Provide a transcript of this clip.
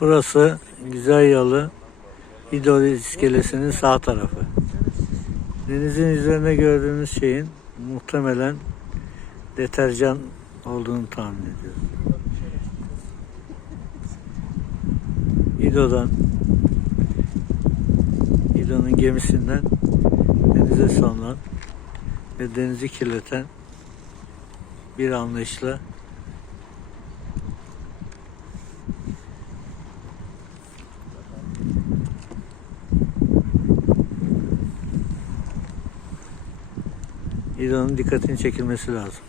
Burası Güzel Yalı İdol iskelesinin sağ tarafı. Denizin üzerinde gördüğünüz şeyin muhtemelen deterjan olduğunu tahmin ediyorum. İdo'dan İdo'nun gemisinden denize salınan ve denizi kirleten bir anlayışla İdo'nun dikkatini çekilmesi lazım.